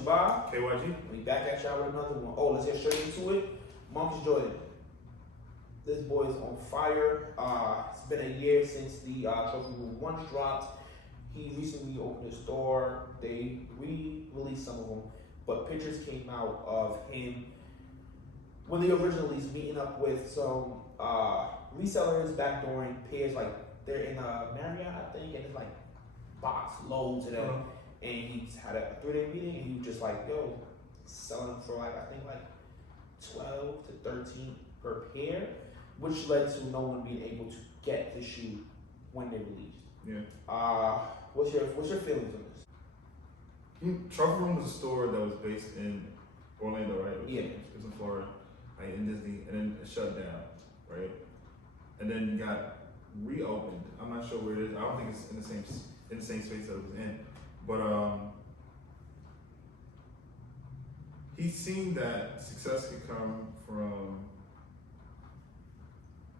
you buy? KYG. We back at y'all with another one. Oh, let's get straight into it. Marcus Jordan. This boy is on fire. It's been a year since the Trophy Room 1 dropped. He recently opened a store. They re-released some of them, but pictures came out of him when they originally meeting up with some resellers, backdooring pairs. Like they're in Marriott, I think, and it's like box loads of them. And he's had a 3-day meeting, and he was just like, yo, selling them for like, I think like 12 to 13 per pair, which led to no one being able to get the shoe when they released. Yeah. What's your feelings on this? Trophy Room was a store that was based in Orlando, right? Yeah. It was in Florida, like in Disney, and then it shut down, right? And then got reopened. I'm not sure where it is. I don't think it's in the same space that it was in. But he's seen that success can come from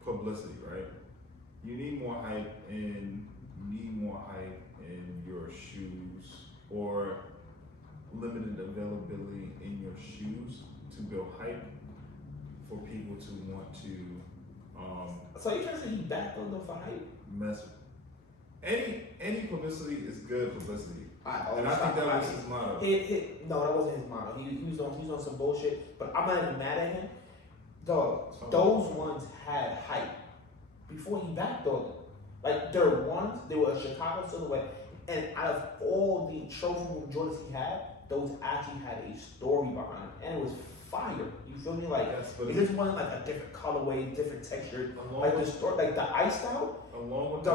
publicity, right? You need more hype in your shoes, or limited availability in your shoes to build hype for people to want to So you trying to say he backed on them for hype? mess. Any publicity is good publicity. And I think that was his motto. No, that wasn't his motto. He was on some bullshit. But I'm not even mad at him. Dog, those ones had hype before he backed on them. Like their ones, they were a Chicago silhouette, and out of all the Trophy Room Jordans he had, those actually had a story behind them, and it was fire. You feel me? Like it just wasn't like a different colorway, different texture. Like the story, like the iced out. Along with the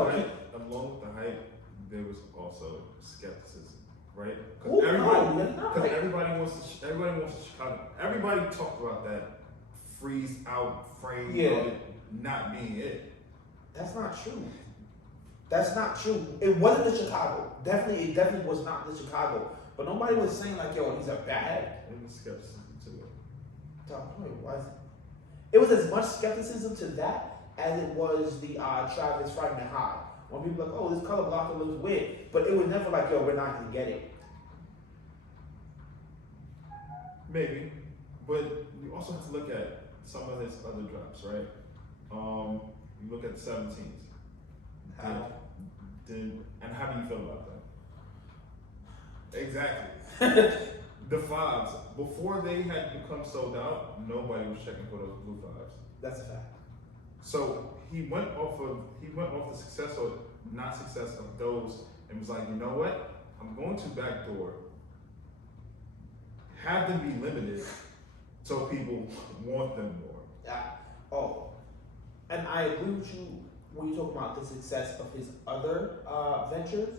hype, there was also skepticism, right? Because everybody wants to Chicago. Everybody talked about that freeze out frame of it not being it. That's not true. That's not true. It wasn't the Chicago. It definitely was not the Chicago. But nobody was saying like, yo, these are bad. There was skepticism to it. Dog, no, it wasn't. It was as much skepticism to that as it was the Travis Fragment High. When people were like, oh, this color blocker looks weird. But it was never like, yo, we're not gonna get it. Maybe. But you also have to look at some of his other drops, right? You look at the 17s. And how do you feel about that? Exactly. The 5s, before they had become sold out, nobody was checking for those blue 5s. That's a fact. So he went off the success or not success of those and was like, you know what? I'm going to backdoor, have them be limited so people want them more. And I agree with you when you talk about the success of his other ventures,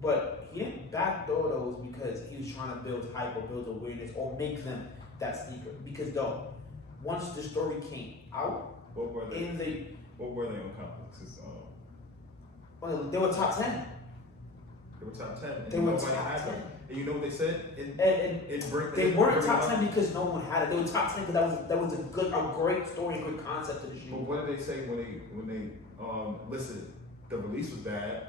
but he didn't backdoor those because he was trying to build hype or build awareness or make them that sneaker. Because though, once the story came out, What were they on complexes? They were top 10. They were top 10. They were top 10. And you know what they said? They weren't top 10 because no one had it. They were top 10 because that was a great story and good concept of the shoe. But what did they say when they listed the release was bad,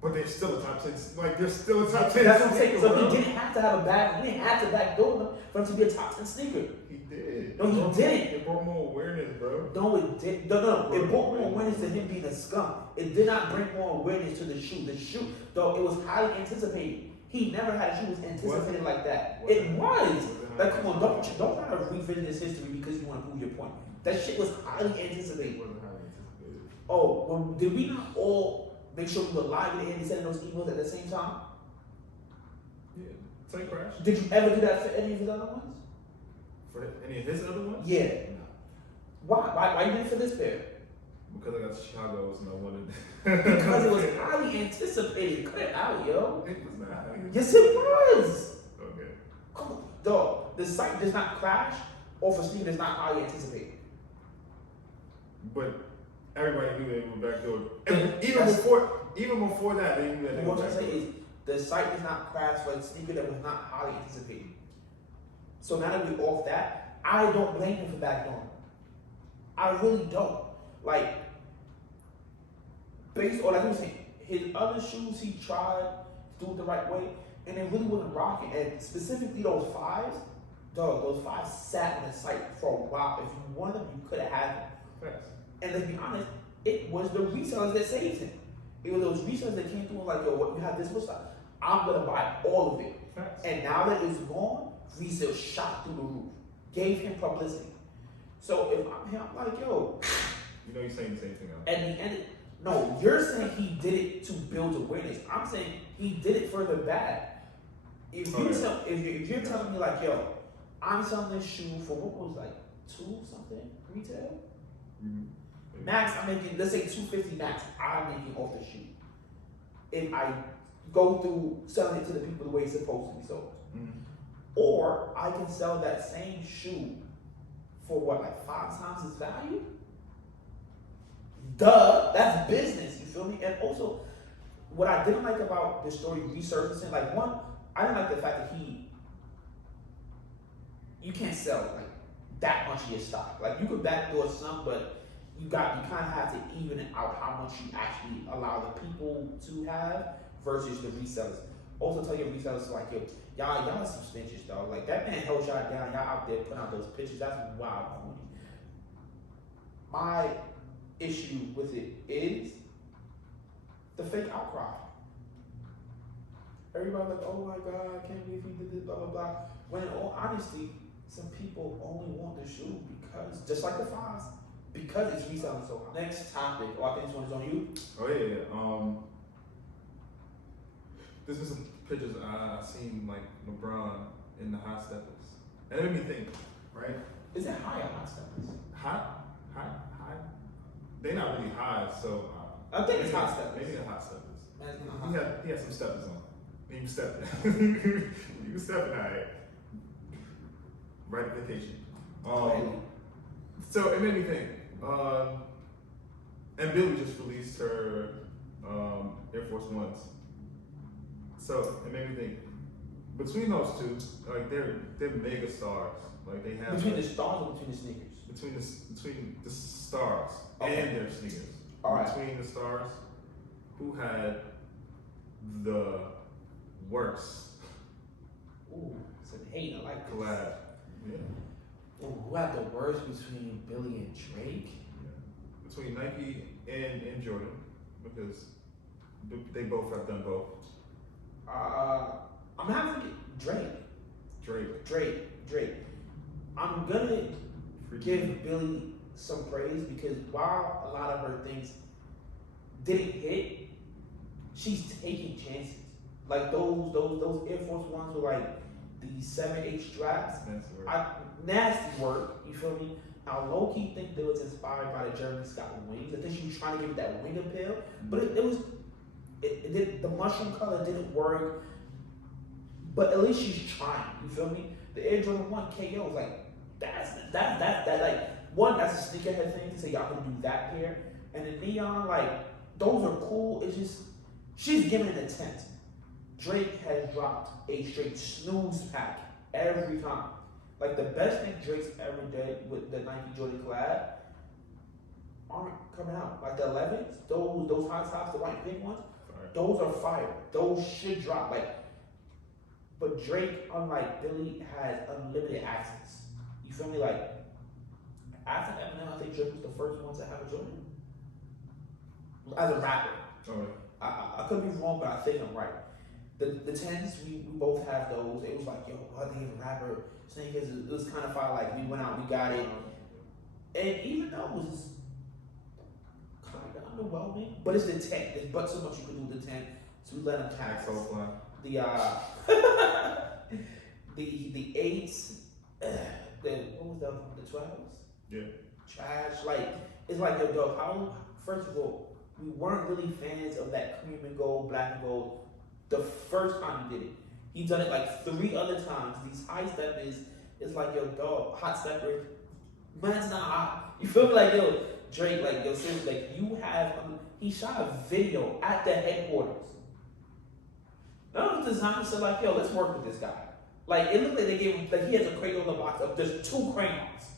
but they're still a top 10? Like they're still a top 10. That's what I'm saying. So he didn't have to have he didn't have to backdoor them for him to be a top 10 sneaker. He did. No, he didn't. It brought more awareness, bro. No, it did. No. It brought more awareness to him being a scum. It did not bring more awareness to the shoe. The shoe, though, it was highly anticipated. He never had a shoe was anticipated like that. It was. Like, come on, don't try to revisit this history because you want to prove your point. That shit was highly anticipated. Oh, well, did we not all make sure we were live and Andy sending those emails at the same time? Yeah. Same crash. Did you ever do that for any of his other ones? For any of his other ones? Yeah. No. Why you did it for this pair? Because I got to Chicago and I wanted. Because it was highly anticipated. Cut it out, yo. It was not. Yes, it was. Okay. Come on, dog. The site does not crash off a sneaker that's not highly anticipated. But everybody knew they were backdoor. Even before that, they knew that they were What I'm backdoor. saying is the site does not crash for a sneaker that was not highly anticipated. So now that we're off that, I don't blame him for backdooring. I really don't. Like, based on, like I was saying, his other shoes he tried to do it the right way. and it really wasn't rocking. And specifically those fives, dog, those fives sat on the site for a while. If you wanted them, you could have had them. Facts. And let's be honest, it was the resellers that saved him. It was those resellers that came through and like, yo, what you have this much stuff? I'm gonna buy all of it. Facts. And now that it's gone, resale shot through the roof. Gave him publicity. So if I'm him, I'm like, yo, You know, you're saying the same thing now. at the end, no, you're saying he did it to build awareness. I'm saying he did it for the bad. If you tell, if you're telling me like, yo, I'm selling this shoe for what was like 2 something retail. Mm-hmm. Max, I'm making, let's say 250 max. I'm making off the shoe. If I go through selling it to the people the way it's supposed to be sold, or I can sell that same shoe for what, like 5 times its value? Duh, that's business. You feel me? And also, what I didn't like about the story resurfacing, like one, I didn't like the fact that you can't sell like that much of your stock. Like you could backdoor some, but you kind of have to even it out how much you actually allow the people to have versus the resellers. Also tell your resellers like, yo, y'all are some snitches, dog. Like that man held y'all down. Y'all out there putting out those pictures. That's wild, corny. My issue with it is the fake outcry. Everybody like, oh my God, I can't believe he did this, blah, blah, blah. When in all honesty, some people only want the shoe because, just like the fives, because it's reselling so high. Next topic, I think this one is on you. Oh yeah. This is some pictures I seen like LeBron in the hot steppers, and it made me think, right? Is it high or hot steppers? High. They're not really high, so I think it's hot steppers. Maybe the hot steppers. Imagine He had some steppers on. You can step it. You can step it out. Right vacation. So it made me think. And Billie just released her Air Force Ones. So it made me think. Between those two, like they're mega stars. Like they have between the stars or between the sneakers? Between the stars and their sneakers. All right. Between the stars, who had the worst Ooh, some hate. I like this. collab? Yeah. Ooh, who had the worst between Billie and Drake? Yeah. Between Nike and Jordan, because they both have done both. I'm gonna have to get Drake. I'm gonna give Billie some praise because while a lot of her things didn't hit, she's taking chances. Like those Air Force Ones were like the 7/8 straps. Nasty work, you feel me? I low key think that it was inspired by the Jeremy Scott wings. I think she was trying to give it that wing appeal, but it did, the mushroom color didn't work. But at least she's trying, you feel me? The Air Jordan 1 KO was like, that's like one, that's a sneakerhead thing to say y'all can do that pair. And the neon, like, those are cool. It's just she's giving it a 10. Drake has dropped a straight snooze pack every time. Like the best thing Drake's ever did with the Nike Jordan collab aren't coming out. Like the 11s, those hot tops, the white pink ones, those are fire. Those should drop. Like, but Drake, unlike Billie, has unlimited access. You feel me? Like after Eminem, I think Drake was the first one to have a Jordan as a rapper. I could be wrong, but I think I'm right. The 10s, we both have those. It was like, yo, are they a rapper? Sneakers, it was kind of fire. Like we went out, we got it, and even though it was kind of underwhelming, but it's the 10. There's but so much you can do with the 10, so we let them tax us. The the 8s, what was the 12s? Yeah. Trash. Like it's like, yo, dog. How? First of all, we weren't really fans of that cream and gold, black and gold. The first time he did it, he done it like 3 other times. These high steppers, it's like, yo, dog, hot stepper, man's not hot. You feel me? Like, yo, Drake, like, yo, seriously, like, you have, he shot a video at the headquarters. None of the designers said, like, yo, let's work with this guy. Like, it looked like they gave him, like, he has a Crayola box of just 2 crayons,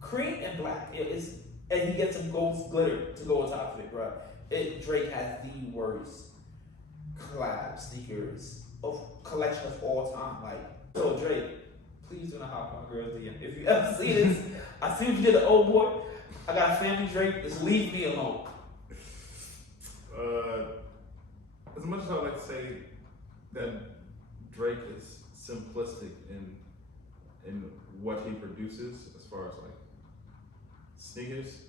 cream and black. And he gets some gold glitter to go on top of it, bro. Drake has the worst collab sneakers of collection of all time. Like, so Drake, please do not hop on girls DM. If you ever see this, I see what you did to old boy. I got a family, Drake. Just leave me alone. As much as I would like to say that Drake is simplistic in what he produces as far as like sneakers,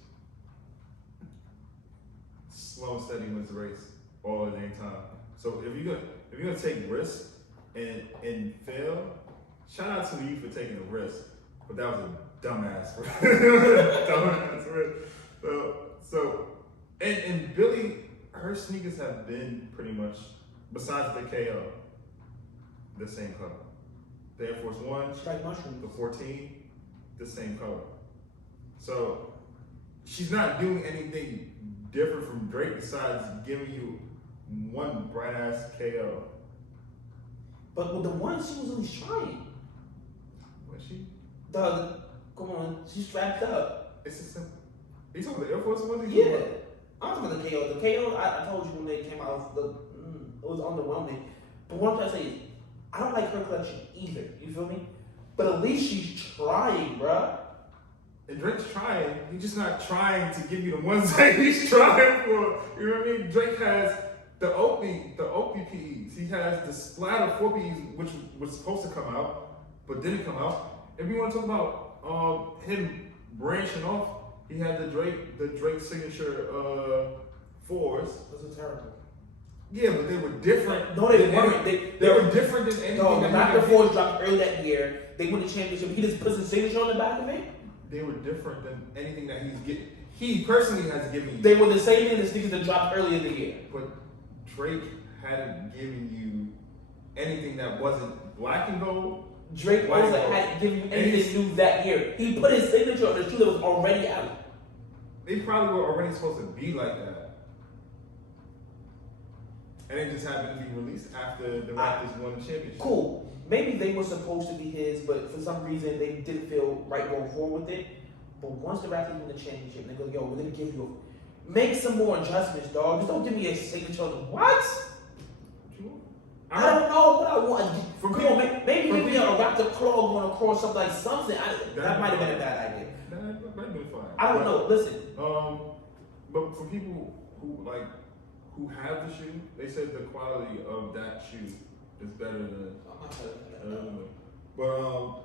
slow and steady wins the race all at the same time. So if you're gonna take risks and fail, shout out to you for taking a risk, but that was a dumbass risk. So and Billie, her sneakers have been pretty much, besides the KO, the same color. The Air Force One, Strike mushrooms. the 14, the same color. So she's not doing anything different from Drake besides giving you one bright ass KO. But with the one, she was only trying. Was she? Come on, she's strapped up. It's a simple. You talking about the Air Force One? Yeah. I'm talking about the KO. The KO, I told you when they came out, it was underwhelming. But what I'm trying to say is, I don't like her collection either. You feel me? But at least she's trying, bruh. And Drake's trying. He's just not trying to give you the ones that he's trying for. You know what I mean? Drake has the Oakley PEs. He has the Splatter 4 PEs, which was supposed to come out, but didn't come out. If you want to talk about him branching off, he had the Drake signature 4s. Those were terrible. Yeah, but they were different. No, they weren't. They were different than anything. No, the that Dr. Force dropped early that year. They won the championship. He just puts his signature on the back of it. They were different than anything that he personally has given you. They were the same thing as sneakers that dropped early in the year. But Drake hadn't given you anything that wasn't black and gold. Drake also hadn't given you anything new that year. He put his signature on the shoe that was already out. They probably were already supposed to be like that. And it just happened to be released after the Raptors won the championship. Cool. Maybe they were supposed to be his, but for some reason they didn't feel right going forward with it. But once the Raptors win the championship, they go, yo, we're gonna give you make some more adjustments, dog. Just don't give me a signature on the what? I don't know what I want. Come on, maybe give me a Raptor claw going across something like something. That might have been a bad idea. That might have been fine. I don't know. Listen. But for people who have the shoe, they said the quality of that shoe is better than. But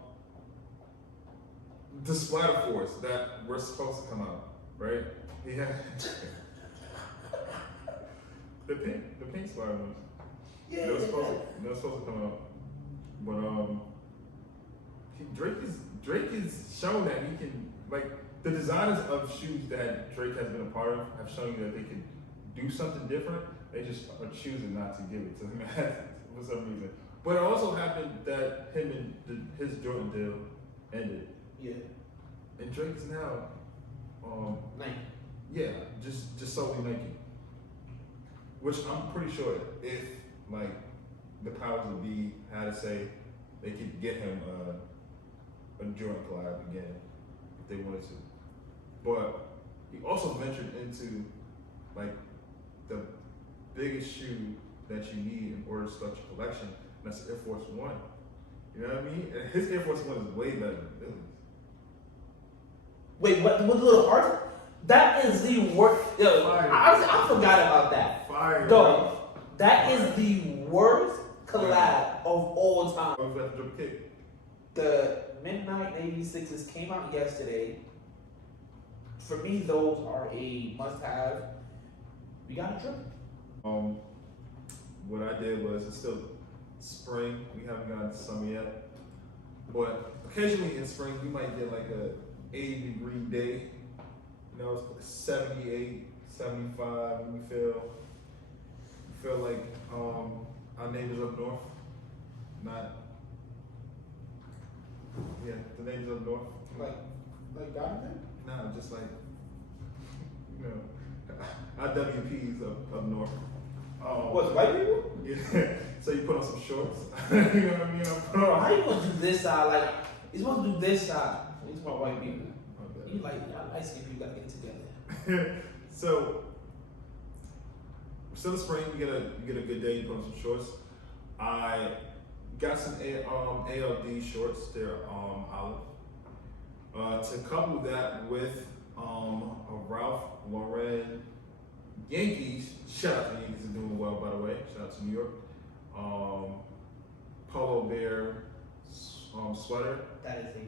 the Splatter Force that were supposed to come out, right? Yeah. the pink Splatter ones. Yeah. They're supposed to come out. But Drake is shown that he can, like, the designers of shoes that Drake has been a part of have shown you that they can do something different. They just are choosing not to give it to him for some reason. But it also happened that him and his Jordan deal ended. Yeah. And Drake is now Nike. Yeah, just solely Nike. Which I'm pretty sure if like the powers that be had to say, they could get him a Jordan collab again if they wanted to. But he also ventured into like the biggest shoe that you need in order to start your collection, and that's Air Force One. You know what I mean? And his Air Force One is way better than Billie's. Wait, what? With the little heart? That is the worst. Yo, I forgot about that. Fire. Dog, that is the worst collab of all time. The Midnight 86s came out yesterday. For me, those are a must-have. We got a trip. What I did was, it's still spring. We haven't gotten to summer yet. But occasionally in spring, we might get like a 80-degree day. You know, it's 78, 75, and we feel like our neighbors up north. The neighbors up north. Like Donovan? Nah, just like, you know, our WPs up north. What, white people? Yeah. So you put on some shorts. You know what I mean? Bro, how you gonna do this side? Like, you're supposed to do this side. These are white people. Okay. You like, I see people gotta get it together. So, still in spring, you get a good day, you put on some shorts. I got some ALD shorts. They're olive. To couple that with a Ralph Lauren Yankees. Shout out to the Yankees, are doing well, by the way. Shout out to New York. Polo Bear sweater. That is a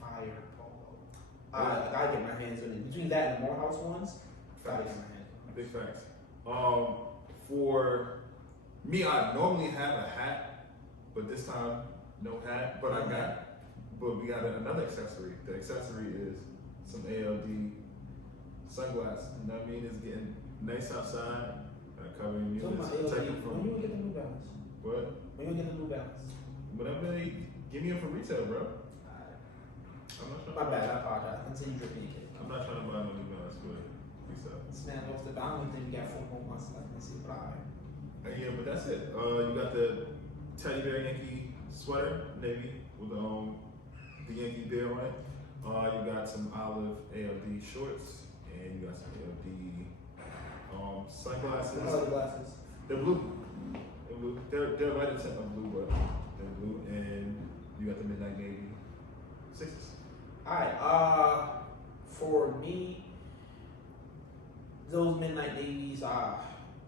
fire polo. I gotta get my hands on it. Between that and the Morehouse ones, gotta get my hands on it. Big facts. For me, I normally have a hat, but this time no hat. But we got another accessory. The accessory is some ALD sunglasses. You know what I mean? It's getting nice outside. Covering you. When you get the New Balance? What? When you get the New Balance? Whatever they give me them for retail, bro. I'm not trying My to bad, I buy. apologize. Continue dripping again. I'm not trying to buy no New Balance for retail. This man lost the balance, then you got 4 more months left. Let's see, but alright. Yeah, but that's it. You got the teddy bear Yankee sweater, navy, with the Yankee bear on it. You got some olive ALD shorts, and you got some ALD sunglasses. What are the glasses? They're blue. They're blue. They're right in tint of blue, but they're blue. And you got the midnight navy sixes. Alright, for me, those midnight navies,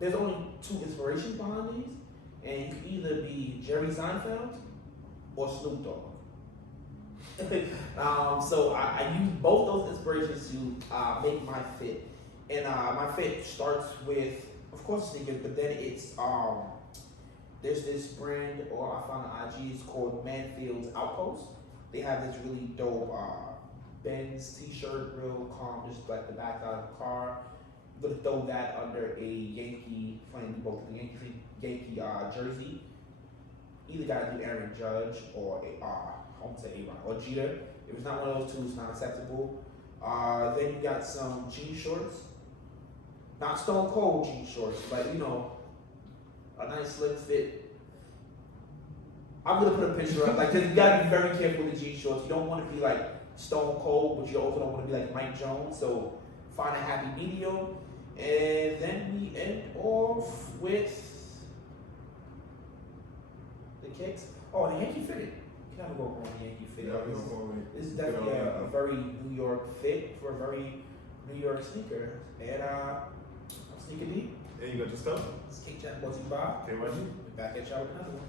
there's only 2 inspirations behind these, and you can either be Jerry Seinfeld or Snoop Dogg. So I use both those inspirations to make my fit, and my fit starts with, of course, sneakers, but then it's there's this brand, or I found on IG, it's called Manfield's Outpost. They have this really dope Benz t-shirt, real calm, just like the back out of the car. I'm gonna throw that under a Yankee, both the Yankee jersey. Either gotta do Aaron Judge or I won't say Aaron or Jeter. If it's not one of those 2, it's not acceptable. Then you got some jean shorts, not Stone Cold jean shorts, but you know, a nice slim fit. I'm gonna put a picture up, like, cause you gotta be very careful with the jean shorts. You don't want to be like Stone Cold, but you also don't want to be like Mike Jones. So find a happy medium, and then we end off with the kicks. Oh, the Yankee fitted. You gotta go on the Yankee fit. This is definitely a very New York fit for a very New York sneaker. And I'm Sneaker D. And you got your stuff? It's Kick Chat brought to you by. Okay, what you? We're back at y'all with another one.